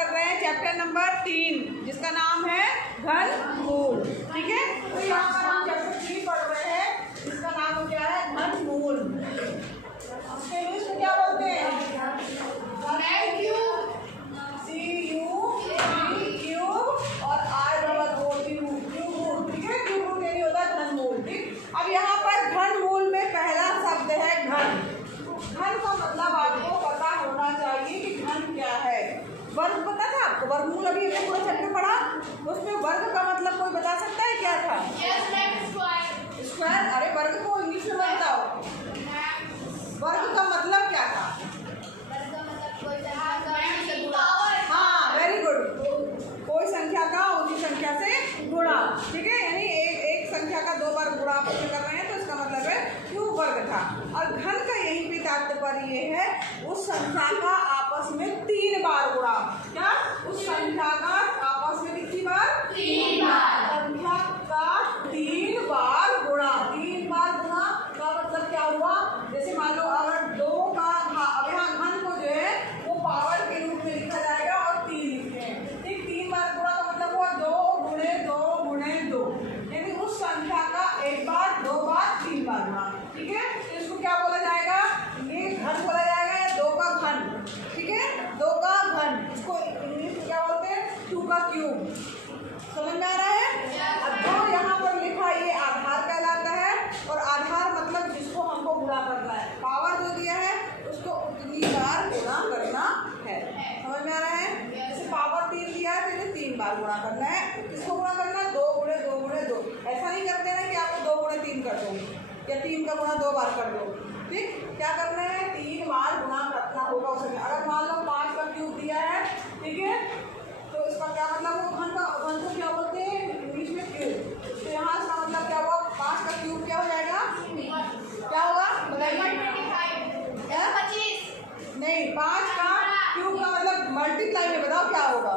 कर रहे हैं चैप्टर नंबर 3 जिसका नाम है घनमूल। ठीक है, तो यहाँ पर हम चैप्टर 3 पढ़ रहे हैं जिसका नाम क्या है घनमूल। उसके इंग्लिश में क्या बोलते हैं? CU और क्यूब। ठीक है, क्यूब यही होता है घनमूल। ठीक, अब यहाँ पर घनमूल में पहला शब्द है घन। घन का मतलब आपको पता होना चाहिए कि घन क्या है। वर्ग पता था आपको? वर्गमूल अभी हमने पूरा चैप्टर पढ़ा, उसमें वर्ग का मतलब कोई बता सकता है क्या था? स्क्वायर। अरे वर्ग को इंग्लिश में बताओ, वर्ग का मतलब क्या था? हाँ, वेरी गुड, कोई संख्या का उसी संख्या से गुणा। ठीक है, यानी एक संख्या का 2 बार गुणा आपस में कर रहे हैं तो इसका मतलब है क्यूब वर्ग था। और घन का यही पे तात्पर्य ये है उस संख्या का आपस में 3 बार गुणा। क्या? उस संख्या का आपस में कितनी बार? 3 बार। संख्या का 3 बार गुणा। 3 बार गुणा का मतलब क्या हुआ? जैसे मान लो अगर 2 का, अब यहाँ घन को जो है वो पावर के रूप में लिखा जाएगा और 3 लिखते हैं। ठीक, 3 बार गुणा का मतलब हुआ 2 गुणे 2 गुणे 2, यानी उस संख्या का 1 बार 2 बार 3 बार गुणा। ठीक है, तो इसको क्या बोला जाएगा? ये घन बोला जाएगा या 2 का घन। ठीक है, 2 का घन, इसको इंग्लिश में क्या बोलते हैं? 2 का क्यूब। समझ में आ रहा है? अब जो यहाँ पर लिखा ये आधार कहलाता है, और आधार मतलब जिसको हमको गुणा करना है। पावर जो दिया है उसको उतनी बार गुणा करना है। समझ में आ रहा है? जैसे पावर 3 दिया है तो इसे 3 बार गुणा करना है। किसको गुणा करना है? 2 गुणे 2 गुणे 2। ऐसा नहीं करते ना कि आपको 2 गुणे 3 कर दो या 3 का गुणा 2 बार कर दो। ठीक, क्या करना है? 3 बार गुणा करना होगा उसमें। अगर मान लो 5 का क्यूब दिया है, ठीक है, तो इसका क्या मतलब वो घन को क्या बोलते हैं इंग्लिश में? क्यूब। तो यहाँ इसका मतलब क्या हुआ? 5 का क्यूब क्या हो जाएगा? क्या होगा बताइए? 25 नहीं, 5 का क्यूब का मतलब मल्टीप्लाई में बताओ क्या होगा?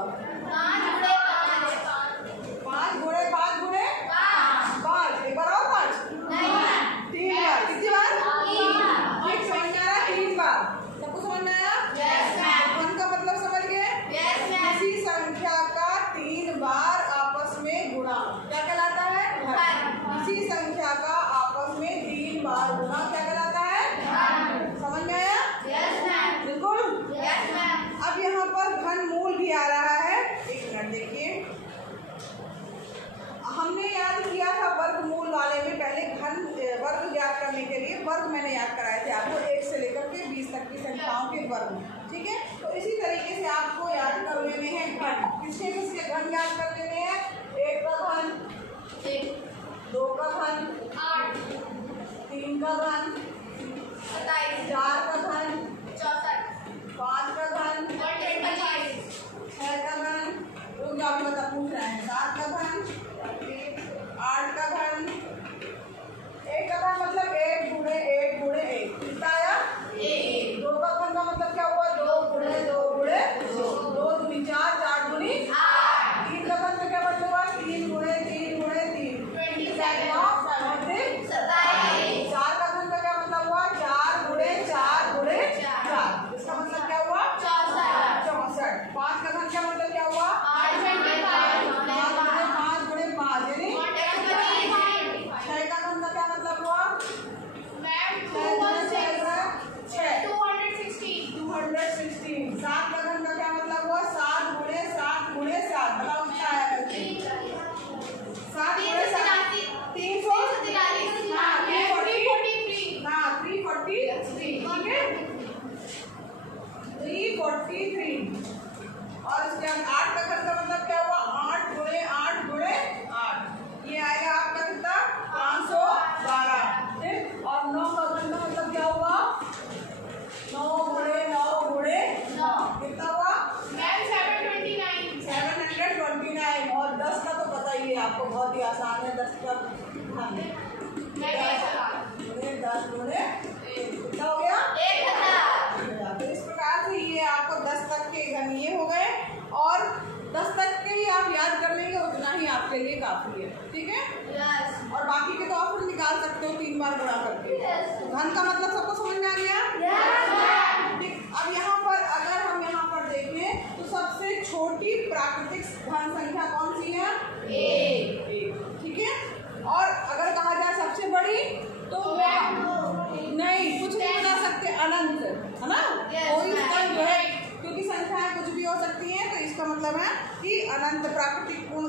5 गुणे 5 गुणे 5। एक बार और 5 3 बार। कितनी बार? 3। समझ में आया? 3 बार। सबको समझ में आया? घन का मतलब समझ गए? किसी संख्या का 3 बार आपस में गुणा क्या कहलाता है? किसी संख्या का आपस में 3 बार गुणा क्या कहलाता है? समझ में आया? बिल्कुल। अब यहाँ पर घनमूल भी आ रहा है। एक मिनट देखिए, हमने याद किया था वर्गमूल वाले में पहले घन वर्ग याद करने के लिए वर्ग मैंने याद कराए थे आपको, 1 से लेकर के 20 तक की संख्याओं के वर्ग। ठीक है, तो इसी तरीके से आपको याद कर लेने हैं घन। किसके किसके घन याद कर लेने हैं? 1 का घन, 2 का घन, 3 का घन, 4 का घन, 5 का घन, 6 का घन, रुक जाओ अभी बता पूछ रहे हैं, 7 का घन, 8 का घन, 1 का घन मतलब 1 गुणे 1 गुणे 1। कितना आया? 1। 2 का घन का मतलब क्या हुआ? 2 गुणे 2 गुणे 2। 2 दूनी 4, 4 दूनी 8। 3 का घन का क्या मतलब हुआ? 3 गुणे 3 गुणे 3, 27। 4 का घन का क्या मतलब हुआ? 4 गुणे 4 गुणे 4। इसका मतलब क्या हुआ? 64। 5 का घन क्या मतलब क्या हुआ? 5 गुणे 5 गुणे 5 यानी 6 का घन का क्या मतलब हुआ? 216। 7 का घन का क्या मतलब हुआ? 7 गुणे 7 गुणे 7। बताओ क्या आया करके? 7 गुणे 7 343। हाँ 343। ठीक है, 343। और इसके बाद 8 का घन का मतलब क्या हुआ? 8 गुणे 8 गुणे 8। ये आएगा आपका कितना? 512। और 9 का घन का मतलब क्या हुआ? 9 गुणे 9 गुणे 9। कितना हुआ? 729। और 10 का तो पता ही है आपको, बहुत ही आसान है 10 का घन। 10 गुणे कितना हो गया? 1000। तो इस प्रकार से ये आपको 10 तक के घन ये हो गए, और 10 तक के ही आप याद कर लेंगे उतना ही आपके लिए काफी है। ठीक है, और बाकी के तो आप निकाल सकते हो 3 बार गुणा करके। घन का मतलब सबको समझ में आ गया? अब यहाँ पर अगर हम यहाँ पर देखें तो सबसे छोटी प्राकृतिक घन संख्या कौन सी है? एक। ठीक है। और अगर कहा जाए सबसे बड़ी तो नहीं, कुछ नहीं बना सकते, अनंत, है ना? कोई जो है, क्योंकि संख्याएं कुछ भी हो सकती हैं, तो इसका मतलब है कि अनंत प्राकृतिक पूर्ण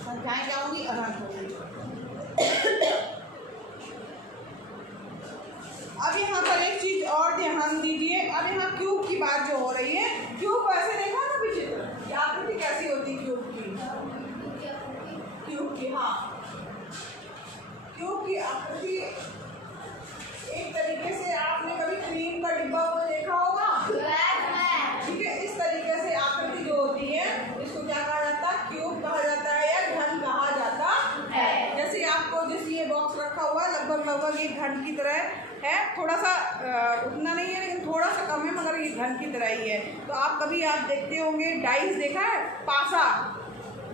संख्याएं क्या होंगी? अनंत होंगी। अब यहाँ पर एक चीज और ध्यान दीजिए। अब यहाँ क्यूब की बात जो हो रही है, क्यूब ऐसे देखा ना विचित्र, कि आकृति कैसी होती है क्यूब की? क्यूब की, हाँ, क्यूब की आकृति एक तरीके से आपने कभी क्रीम का डिब्बा को देखा होगा, ठीक है? इस तरीके से आकृति जो होती है, इसको क्या कहा जाता है? क्यूब कहा जाता है या घन कहा जाता है। जैसे आपको जैसे ये बॉक्स रखा हुआ है, लगभग ये घन की तरह है, थोड़ा सा उतना नहीं है लेकिन थोड़ा सा कम है, मगर ये घन की तरह ही है। तो आप कभी आप देखते होंगे, डाइस देखा है, पासा,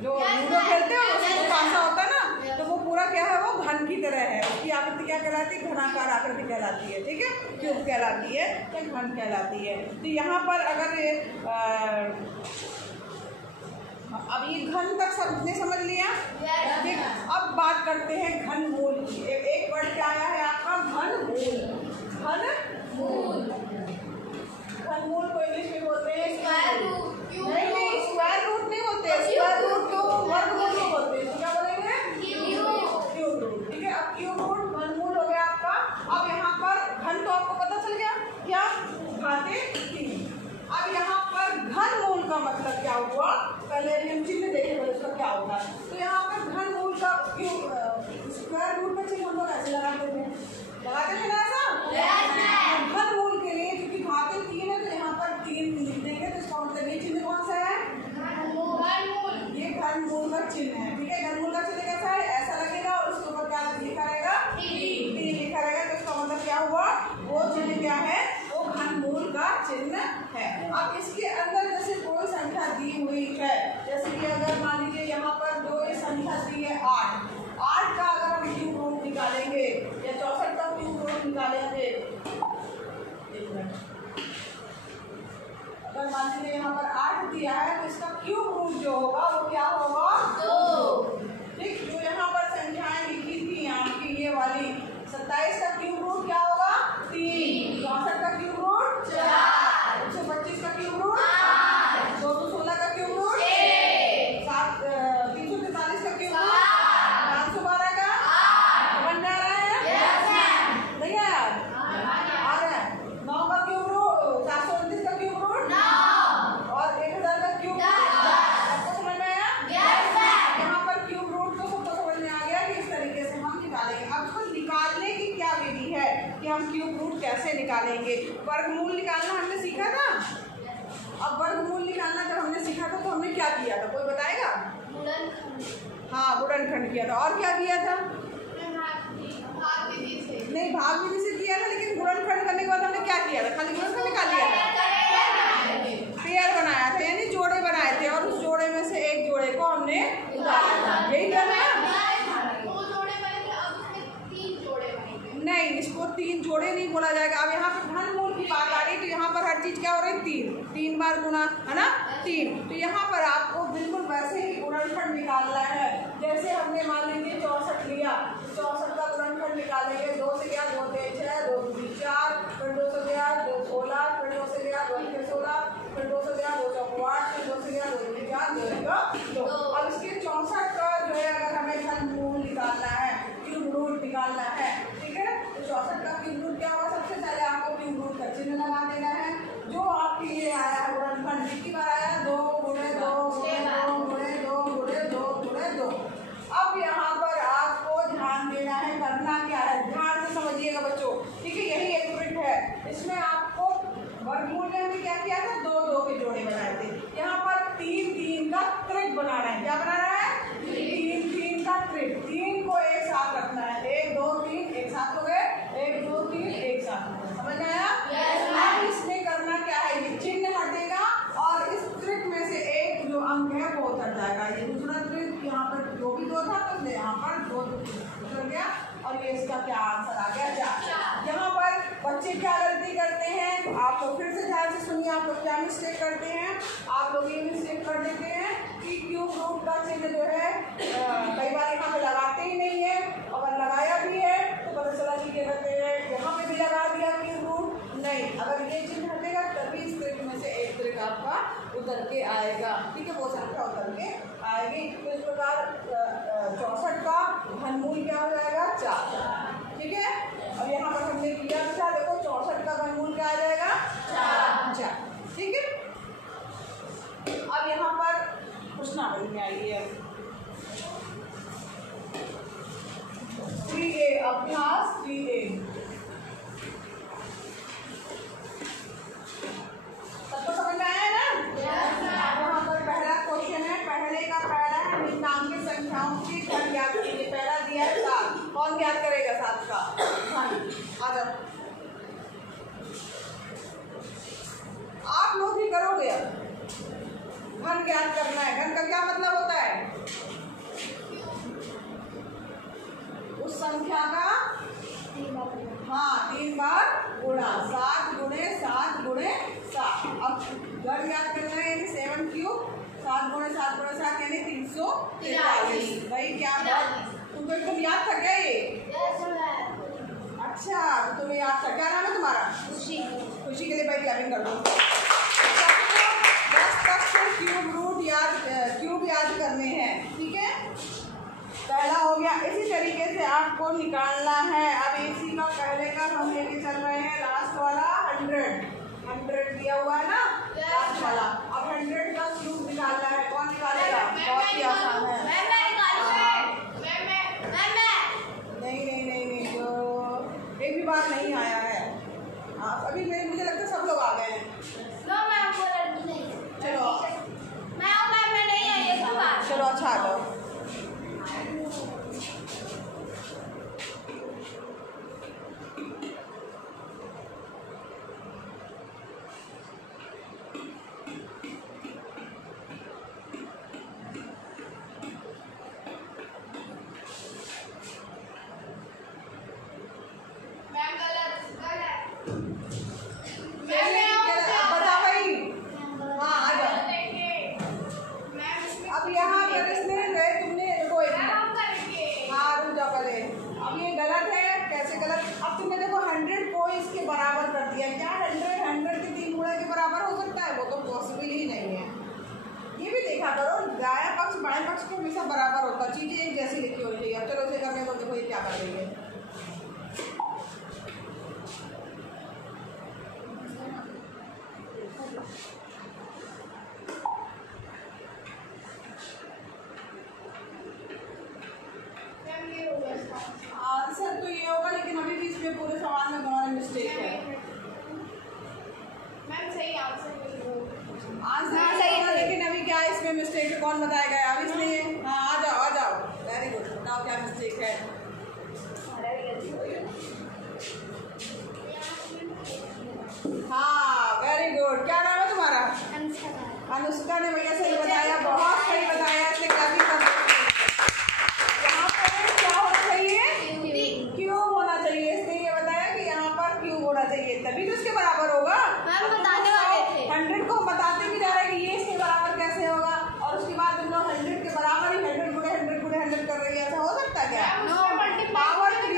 जो लूडो खेलते हो उसमें पासा होता है ना, तो वो पूरा क्या है? वो घन की तरह है। उसकी आकृति क्या कहलाती है? घनाकार आकृति कहलाती है, ठीक है? क्यूब कहलाती है या घन कहलाती है। तो यहाँ पर अगर अब ये घन तक सबने समझ लिया, ठीक? अब बात करते हैं घन मूल की। एक वर्ड क्या आया है आपका? घन मूल। घन मूल, घन मूल को इंग्लिश में बोलते हैं स्क्वायर रूट। नहीं, स्क्वायर रूट नहीं बोलते, स्क्वायर रूट तो वर्गमूल को बोलते हैं। तो क्या बोलेंगे? Cube root. ठीक है। अब क्यूब रूट घन मूल हो गया आपका। अब यहाँ पर घन तो आपको पता चल गया, क्या? घाते 3। अब यहाँ पर घन मूल का मतलब क्या हुआ? पहले हम चिन्ह देखें उसका क्या होगा। तो यहाँ पर घन मूल का स्क्वायर रूट का चिन्ह हम लोग ऐसे लगाते थे, लगाते थे ना ऐसा? घन मूल के लिए क्योंकि घाते 3 है, तो यहाँ पर 3 लिख देंगे, तो इसका मतलब ये चिन्ह कौन सा है? ये घन मूल का चिन्ह है, ठीक है? घन मूल का चिन्ह कैसा है? ऐसा लगेगा और उसके ऊपर क्या लिखा रहेगा? 3 लिखा रहेगा। तो इसका मतलब क्या हुआ? वो चिन्ह क्या है? वो घन मूल का चिन्ह है। अब इसके अंदर जैसे कोई संख्या दी हुई है, जैसे कि अगर मान लीजिए यहाँ पर जो संख्या दी है 8 का अगर हम क्यूब रूट निकालेंगे या 64 का क्यूब रूट निकालेंगे, अगर मान लीजिए यहाँ पर 8 दिया है, तो इसका क्यूब रूट जो होगा वो क्या होगा? 2। ठीक। जो यहाँ पर संख्याएं लिखी थी आपकी ये वाली, 27 का क्यूब रूट क्या होगा? 3। 64 का क्यूब रूट 4। 125 का क्यूब रूट 8। 216 का क्यूब रूट 6। 343 का क्यूब रूट 512 का 8। बन जा रहा है? नहीं यार, आ रहा है। 9 का क्यूब रूट 429 का क्यूब रूट 9 और 1000 का क्यूब रूट 10। सबको समझ में आया? यहाँ पर क्यूब रूट तो सबको समझ में आ गया कि इस तरीके से हम निकालेंगे। अब इसको निकालने की क्या विधि है कि हम क्यूब रूट कैसे निकालेंगे? वर्गमूल निकालना हमने सीखा था। अब वर्गमूल निकालना जब हमने सीखा था तो हमने क्या किया था? कोई बताएगा? हाँ, गुणनखंड किया था। और क्या किया था? नहीं, भाग विधि से किया था, लेकिन गुणनखंड करने के बाद हमने क्या किया था? खाली गुणनखंड निकाल लिया था, पेयर बनाया था, यानी जोड़े बनाए थे, और उस जोड़े में से एक जोड़े को हमने उतारा था। यही करना है? नहीं, इसको 3 जोड़े नहीं बोला जाएगा। अब यहाँ पर घन मूल की बात आ रही, तो यहाँ पर हर चीज क्या हो रही? 3 बार गुना, है ना? 3। तो यहाँ पर आपको बिल्कुल वैसे ही गुणनखंड निकालना है। जैसे हमने मान लीजिए 64 लिया, 64 का गुणनखंड निकालेंगे। 2 से गया 2 से 6, 2 से 4, फिर 2 से गया 2 16, फिर 2 से गया 2 से 16, फिर 2 से गया 2 से 8, फिर 2 से गया 2 से 4, 2 2। अब इसके 64 का जो है अगर हमें घन मूल निकालना है, क्यूब रूट निकालना है, ठीक है? तो 64 का क्यूब रूट क्या होगा? सबसे पहले आपको क्यूब रूट का चिन्ह लगा देना है। जो आपके लिए आया है गुणनखंड, कितनी बार आया? 2 गुणे 2 गुणे 2 गुणे 2 गुणे 2 गुणे 2। अब यहाँ पर आपको ध्यान देना है, करना क्या है? ध्यान से समझिएगा बच्चों, ठीक है? यही एक ट्रिक है। इसमें आपको वर्गमूल में हमने क्या किया था? 2 2 के जोड़े बनाए थे। यहाँ पर 3 3 का त्रिक बनाना है। क्या बनाना है? 3 3 का त्रिक। 3 को एक साथ रखना है। 1 2 3 एक साथ हो गए, 1 2 3 एक साथ हो गए। समझ आया? अब इसमें करना क्या है? ये चिन्ह हटेगा और इस त्रिक में से एक जो अंक है वो उतर जाएगा। ये दूसरा त्रिक, यहाँ पर जो भी 2 था तो यहाँ पर 2 उतर गया, और ये इसका क्या आंसर आ गया? 4। यहाँ पर बच्चे क्या गलती करते हैं? आप तो फिर से ध्यान से सुनिए। में आप लोग क्या मिस्टेक करते हैं, आप लोग ये मिस्टेक कर देते हैं कि क्यूब रूट का चिन्ह जो है कई बार यहाँ पे लगाते ही नहीं है, अगर लगाया भी है तो पता चला कि क्या कहते हैं यहाँ पे भी लगा दिया क्यूब रूट। नहीं, अगर ये चिन्ह हटेगा तभी इस त्रिक में से एक त्रिक आपका उतर के आएगा। ठीक है, वो संख्या उतर के आएगी। तो इस प्रकार 64 का घनमूल क्या हो जाएगा 4। ठीक है, अब यहाँ पर हमने किया था, देखो 64 का घनमूल क्या आ जाएगा 4। ठीक है, अब यहाँ पर प्रश्नावली में आइए। 3A अभ्यास 3A सबको समझ में आया ना? यहाँ पर पहला क्वेश्चन है, पहले का पहला है निम्नांकित संख्याओं की घन ज्ञात कीजिए। पहला दिया है 7, कौन ज्ञात करेगा 7 का घन? आ जाओ, आप लोग भी करोगे। अब घन ज्ञात करना है। घन का क्या मतलब होता है? उस संख्या का 3 बार गुणा, 7 गुणे 7 गुणे 7। अब घन ज्ञात करना है यानी 7 क्यूब, 7 गुणे 7 गुणे 7 यानी 343। भाई क्या बात, तुमको एकदम याद था क्या ये? अच्छा, तो तुम्हें याद था। क्या नाम है तुम्हारा? खुशी। खुशी के लिए भाई क्लैपिंग कर दो। 10 तक तो क्यूब याद करने हैं। ठीक है, पहला हो गया। इसी तरीके से आपको निकालना है। अब इसी का पहले का हम लेके चल रहे हैं लास्ट वाला 100 दिया हुआ है ना, लास्ट वाला। अब 100 का क्यूब निकालना है। कौन निकालेगा? बहुत ही आसान है। नहीं, जो एक भी बार नहीं आया है। अभी मुझे लगता है सब लोग आ गए हैं। चलो अच्छा आ जाओ। बराबर कर दिया। क्या 100 के 3 गुणे के बराबर हो सकता है? वो तो पॉसिबल ही नहीं है। ये भी देखा करो, दाया पक्ष बाएं पक्ष के हमेशा बराबर होता, चीजें एक जैसी लिखी होनी चाहिए। अब चलो उसे करने को देखो ये क्या कर रही है। आंसर तो ये होगा, लेकिन अभी भी इसमें पूरे सवाल में तुम्हारा मिस्टेक है। मैम सही आंसर सही है, लेकिन अभी क्या इसमें मिस्टेक है? कौन बताएगा? अब इसमें हाँ आ जाओ। वेरी गुड, बताओ क्या मिस्टेक है? हाँ वेरी गुड। क्या नाम है तुम्हारा? अनुष्का ने भैया सही बताया, बहुत सही बताया। इसलिए क्या भी कर यहाँ पर क्या होना चाहिए? क्यूब होना चाहिए। इसने ये बताया कि यहाँ पर क्यूब होना चाहिए, तभी तो इसके बराबर होगा। मैम बताने वाले थे। 100 को बताते भी जा रहे हैं कि ये इसके बराबर कैसे होगा, और उसके बाद तुम लोग 100 के बराबर ही 100 गुणे 100 गुणे 100 कर रही है। ऐसा हो सकता है क्या? पावर 3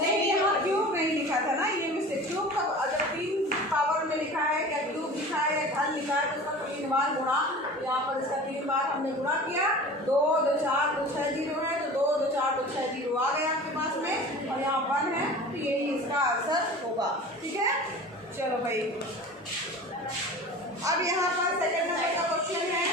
नहीं, यहाँ क्यूब नहीं लिखा था ना, ये मिस्टेक। क्यूब का अगर 3 पावर में लिखा है या क्यूब लिखा है या घन लिखा है तो उसका 3 बार गुणा। यहाँ पर इसका 3 बार हमने गुणा किया। 2 2 4 2 6 0 है, तो 2 2 4 2 6 0 आ गया आपके पास में, और यहाँ 1 है, तो यही इसका आंसर होगा। ठीक है, चलो भाई। अब यहाँ पर सेकंड नंबर का क्वेश्चन है।